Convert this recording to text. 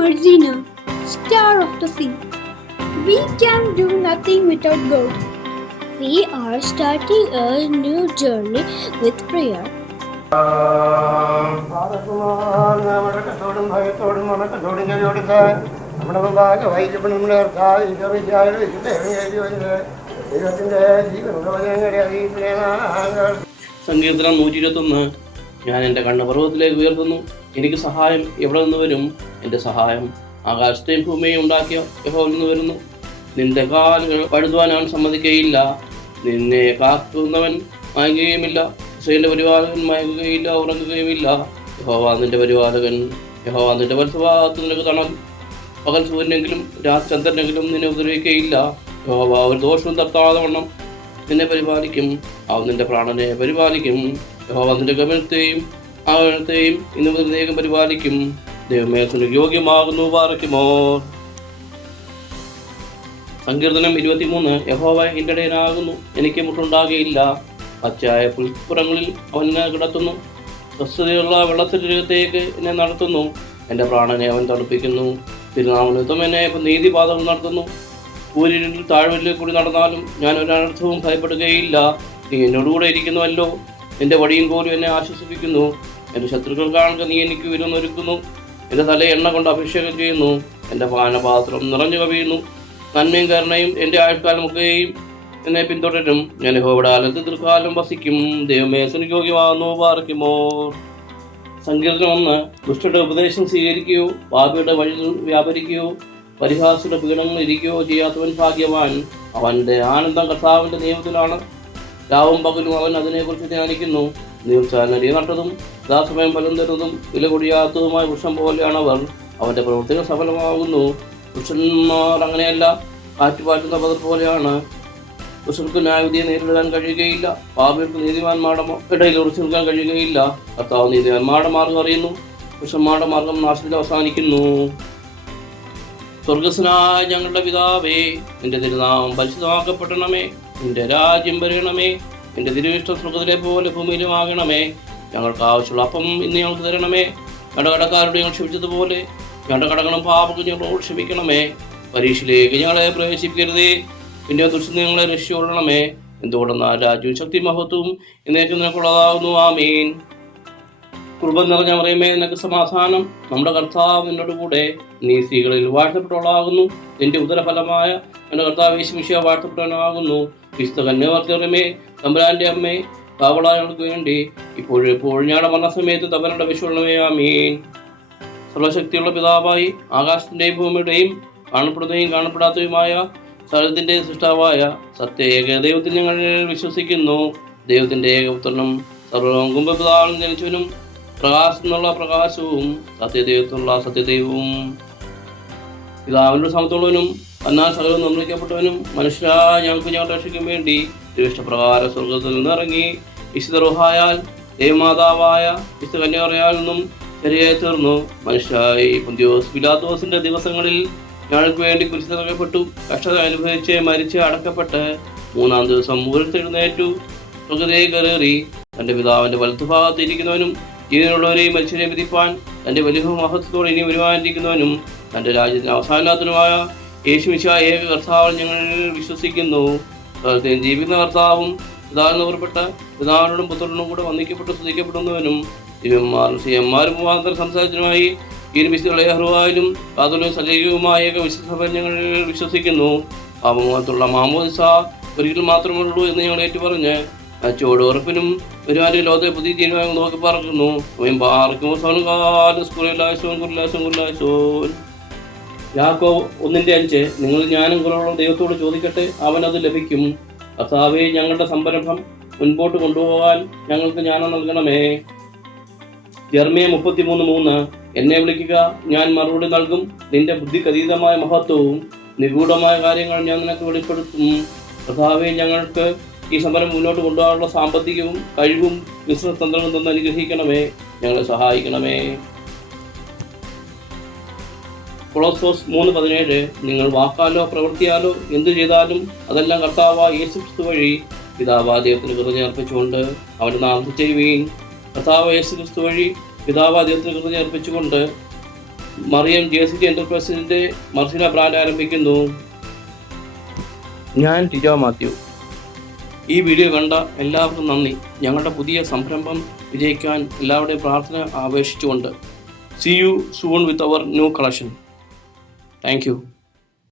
Margina, star of the sea. We can do nothing without God. We are starting a new journey with prayer. സങ്കീർത്തനം 121. ഞാൻ എൻ്റെ കണ്ണ് പർവ്വതത്തിലേക്ക് ഉയർത്തുന്നു. എനിക്ക് സഹായം എവിടെ നിന്ന് വരും? എൻ്റെ സഹായം ആകാശത്തെയും ഭൂമിയെയും ഉണ്ടാക്കിയ യഹോവയിൽ നിന്ന് വരുന്നു. നിന്റെ കാലുകൾ വഴുതുവാൻ അവൻ സമ്മതിക്കുകയില്ല. നിന്നെ കാക്കുന്നവൻ മയങ്ങുകയുമില്ല. ഇസ്രായേലിന്റെ പരിപാലകൻ മയങ്ങുകയില്ല, ഉറങ്ങുകയുമില്ല. യഹോവ നിന്റെ പരിപാലകൻ. യഹോവ നിന്റെ വലത്തുഭാഗത്ത് നിനക്ക് തണൽ. പകൽ സൂര്യനെങ്കിലും രാത്രി ചന്ദ്രനെങ്കിലും നിന്നെ ഉപദ്രവിക്കുകയില്ല. യഹോവ ഒരു ദോഷവും തട്ടാതെ വണ്ണം നിന്നെ പരിപാലിക്കും. അവൻ നിന്റെ പ്രാണനെ പരിപാലിക്കും. യഹോവ നിന്റെ ഗമനത്തെയും ആഗമനത്തെയും ഇന്ന് മുതലേക്കും പരിപാലിക്കും. ദൈവമേ, യോഗ്യമാകുന്നു. പാറയ്ക്കുമോ. സങ്കീർത്തനം 23. യഹോവ എൻ്റെ ഇടയനാകുന്നു, എനിക്ക് മുട്ടുണ്ടാകുകയില്ല. പച്ചയായ പുൽപ്പുറങ്ങളിൽ അവൻ എന്നെ കിടത്തുന്നു. സ്വസ്ഥതയുള്ള വെള്ളത്തിനകത്തേക്ക് എന്നെ നടത്തുന്നു. എൻ്റെ പ്രാണനെ അവൻ തണുപ്പിക്കുന്നു. തിരുനാമനിമിത്തം എന്നെ നീതിപാതകൾ നടത്തുന്നു. കൂരിരുൾ താഴ്വരയിൽ കൂടി നടന്നാലും ഞാൻ ഒരനർത്ഥവും ഭയപ്പെടുകയില്ല. നീ എന്നോടുകൂടെ ഇരിക്കുന്നുവല്ലോ. എൻ്റെ വടിയും കോലും എന്നെ ആശ്വസിപ്പിക്കുന്നു. എൻ്റെ ശത്രുക്കൾ കാണുക നീ എനിക്ക് വിരുന്നൊരുക്കുന്നു. എൻ്റെ തല എണ്ണ കൊണ്ട് അഭിഷേകം ചെയ്യുന്നു. എൻ്റെ പാനപാത്രം നിറഞ്ഞു കവിയുന്നു. നന്മയും കരുണയും എൻ്റെ ആയുഷ്കാലമൊക്കെയും എന്നെ പിന്തുടരും. ഞാൻ യഹോവയുടെ ആലയത്തിൽ ദീർഘകാലം വസിക്കും. ദൈവമേ, യോഗ്യമാകുന്നു. പാറയ്ക്കുമോ. സങ്കീർത്തനം 1. ദുഷ്ടയുടെ ഉപദേശം സ്വീകരിക്കുകയോ പാപിയുടെ വഴിയിൽ വ്യാപരിക്കുകയോ പരിഹാസയുടെ പീഡനങ്ങൾ ഇരിക്കുകയോ ചെയ്യാത്തവൻ ഭാഗ്യവാൻ. അവൻ്റെ ആനന്ദം കർത്താവിൻ്റെ നിയമത്തിലാണ്. രാവും പകലും അവൻ അതിനെക്കുറിച്ച് ധ്യാനിക്കുന്നു. നീർച്ചാനരി നട്ടതും യഥാസമയം ഫലം തരുന്നതും വില കൊടിയാത്തതുമായ വൃക്ഷം പോലെയാണവർ. അവൻ്റെ പ്രവൃത്തികൾ സഫലമാകുന്നു. പുരുഷന്മാർ അങ്ങനെയല്ല, കാറ്റുപാറ്റുന്ന പതർ പോലെയാണ്. ദുഷ്ടർക്ക് ന്യായവിധിയെ നേരിടാൻ കഴിയുകയില്ല. പാപികൾക്ക് നീതിമാന്മാരുടെ ഇടയിൽ ഉറച്ചു നിൽക്കാൻ കഴിയുകയില്ല. കർത്താവ് നീതിമാന്മാരുടെ മാർഗം അറിയുന്നു. പുരുഷന്മാരുടെ മാർഗം നാശത്തിൽ അവസാനിക്കുന്നു. സ്വർഗസ്വനായ ഞങ്ങളുടെ പിതാവേ, നിന്റെ തിരുനാമം പരിശുദ്ധമാക്കപ്പെടണമേ. നിന്റെ രാജ്യം വരണമേ. നിന്റെ തിരുവിഷ്ടം സ്വർഗത്തിലെ പോലെ ഭൂമിയിലുമാകണമേ. ഞങ്ങൾക്ക് ആവശ്യമുള്ള അപ്പം ഇന്ന് ഞങ്ങൾക്ക് തരണമേ. ഞങ്ങളുടെ കടക്കാരോട് ഞങ്ങൾ ക്ഷമിച്ചതുപോലെ ഞങ്ങളുടെ കടങ്ങളും പാപങ്ങളും ഞങ്ങളോട് ക്ഷമിക്കണമേ. പരീക്ഷയിലേക്ക് ഞങ്ങളെ പ്രവേശിപ്പിക്കരുതേ, പിന്നെ ദുഷ്ടത്തിൽ ഞങ്ങളെ രക്ഷിച്ചുകൊള്ളണമേ. എന്തുകൊണ്ടെന്നാൽ രാജ്യവും ശക്തി മഹത്വവും എന്നേക്കും നിനക്കുള്ളതാകുന്നു. ആമീൻ. കൃപ നിറഞ്ഞ മറിയമേ, നിനക്ക് സമാധാനം. നമ്മുടെ കർത്താവ് നിന്നോട് കൂടെ. നീ സ്ത്രീകളിൽ വാഴ്ത്തപ്പെട്ടവളാകുന്നു. നിന്റെ ഉദരഫലമായ എൻ്റെ കർത്താവ് യേശു മിശിഹാ വാഴ്ത്തപ്പെട്ടവനാകുന്നു. വിശുദ്ധ കന്യാമറിയമേ, തമ്പുരാന്റെ അമ്മേ, പാവങ്ങളായ ഞങ്ങൾക്ക് വേണ്ടി ഇപ്പോഴും എപ്പോഴും ഞങ്ങളുടെ മരണസമയത്ത് തമ്പുരാന്റെ അപേക്ഷിച്ചുകൊള്ളണമേ. ആമീൻ. സർവശക്തിയുള്ള പിതാവായി ആകാശത്തിൻ്റെയും ഭൂമിയുടെയും കാണപ്പെടുന്നതും കാണപ്പെടാത്തതുമായ സ്ഥലത്തിൻ്റെ സൃഷ്ടാവായ സത്യ ഏക ദൈവത്തിൽ ഞങ്ങൾ വിശ്വസിക്കുന്നു. ദൈവത്തിൻ്റെ ഏകപുത്രനും സർവ്വലോകം പിതാവിൽ ജനിച്ചവനും പ്രകാശത്തിനുള്ള പ്രകാശവും സത്യദൈവത്തിനുള്ള സത്യദൈവവും പിതാവിൻ്റെ സമത്തുള്ളവനും എന്നാൽ സകലവും നിർമ്മിക്കപ്പെട്ടവനും മനുഷ്യരായ ഞങ്ങൾക്ക് ഞങ്ങളുടെ രക്ഷയ്ക്കും വേണ്ടി ഇഷ്ടപ്രകാര സ്വർഗത്തിൽ നിന്നിറങ്ങി വിശുദ്ധ റൂഹായാൽ ദൈവമാതാവായ വിശുദ്ധ കന്യാമറിയാൽ നിന്നും ശരിയായി തീർന്നു. മനുഷ്യരായി പൊന്തിയോസ് പിലാത്തോസിന്റെ ദിവസങ്ങളിൽ ഞങ്ങൾക്ക് വേണ്ടി കുരിശിൽ തറയ്ക്കപ്പെട്ടു. കഷ്ടത അനുഭവിച്ച് മരിച്ച് അടക്കപ്പെട്ട് 3-ാം ദിവസം ഉയർത്തെഴുന്നേറ്റു. സ്വർഗ്ഗത്തിലേക്ക് കയറി തന്റെ പിതാവിന്റെ വലത്തുഭാഗത്ത് ഇരിക്കുന്നവനും ജീവനുള്ളവരെയും മനുഷ്യരെയും വിധിപ്പാൻ തന്റെ വലിയ മഹത്വത്തോടെ ഇനി വരുവാനിരിക്കുന്നവനും തന്റെ രാജ്യത്തിന് അവസാനത്തിനുമായ യേശു മിശിഹാ ഏക കർത്താവിൽ ഞങ്ങൾ വിശ്വസിക്കുന്നു. ജീവിക്കുന്ന കർത്താവും പിതാവിന് പുറപ്പെട്ട് പിതാവിനോടും പുത്രനോടും കൂടെ വന്ദിക്കപ്പെട്ട് സ്തുതിക്കപ്പെടുന്നവനും ദിവ്യന്മാരും സിയന്മാരും മുഖാന്തരം സംസാരത്തിനുമായി ഈ വിശുദ്ധ കാതലും സജീവവുമായ ഏക വിശുദ്ധസഭയിൽ ഞങ്ങൾ വിശ്വസിക്കുന്നു. പാപമുഖത്തുള്ള മാമോദിസ ഒരിക്കൽ മാത്രമേ ഉള്ളൂ എന്ന് ഞങ്ങൾ ഏറ്റുപറഞ്ഞ് അച്ചോട് ഉറപ്പിനും ഒരുപാട് ലോകത്തെ പുതിയ തീരുമാനം നോക്കി പറക്കുന്നു. യാക്കോബ് 1:5. നിങ്ങൾ ജ്ഞാനം കുറവുള്ള ദൈവത്തോട് ചോദിക്കട്ടെ, അവൻ അത് ലഭിക്കും. കർത്താവേ, ഞങ്ങളുടെ സംരംഭം മുൻപോട്ട് കൊണ്ടുപോകാൻ ഞങ്ങൾക്ക് ജ്ഞാനം നൽകണമേ. ജെറമ്യ 33:3. എന്നെ വിളിക്കുക, ഞാൻ മറുപടി നൽകും. നിന്റെ ബുദ്ധിക്കതീതമായ മഹത്വവും നിഗൂഢമായ കാര്യങ്ങൾ ഞാൻ നിനക്ക് വെളിപ്പെടുത്തും. കർത്താവേ, ഞങ്ങൾക്ക് ഈ സമരം മുന്നോട്ട് കൊണ്ടുപോകാനുള്ള സാമ്പത്തികവും കഴിവും ബിസിനസ് തന്ത്രങ്ങളും തന്ന് അനുഗ്രഹിക്കണമേ. ഞങ്ങളെ സഹായിക്കണമേ. കൊളോസ്സോസ് 3:17. നിങ്ങൾ വാക്കാലോ പ്രവൃത്തിയാലോ എന്തു ചെയ്താലും അതെല്ലാം കർത്താവായ യേശുക്രിസ്തു വഴി പിതാവായ ദൈവത്തിന് കൃതജ്ഞത അർപ്പിച്ചുകൊണ്ട് അവന്റെ നാമത്തിൽ ചെയ്യുവീൻ. കർത്താവായ യേശുക്രിസ്തു വഴി പിതാവായ ദൈവത്തിന് കൃതജ്ഞത അർപ്പിച്ചുകൊണ്ട് മറിയം JCG എന്റർപ്രൈസസിന്റെ മർസിന ബ്രാൻഡ് ആരംഭിക്കുന്നു. ഞാൻ ടിജോ മാത്യു. ഈ വീഡിയോ കണ്ട എല്ലാവർക്കും നന്ദി. ഞങ്ങളുടെ പുതിയ സംരംഭം വിജയിക്കാൻ എല്ലാവരുടെയും പ്രാർത്ഥന ആപേക്ഷിച്ചുകൊണ്ട്. See you soon with our new collection. Thank you.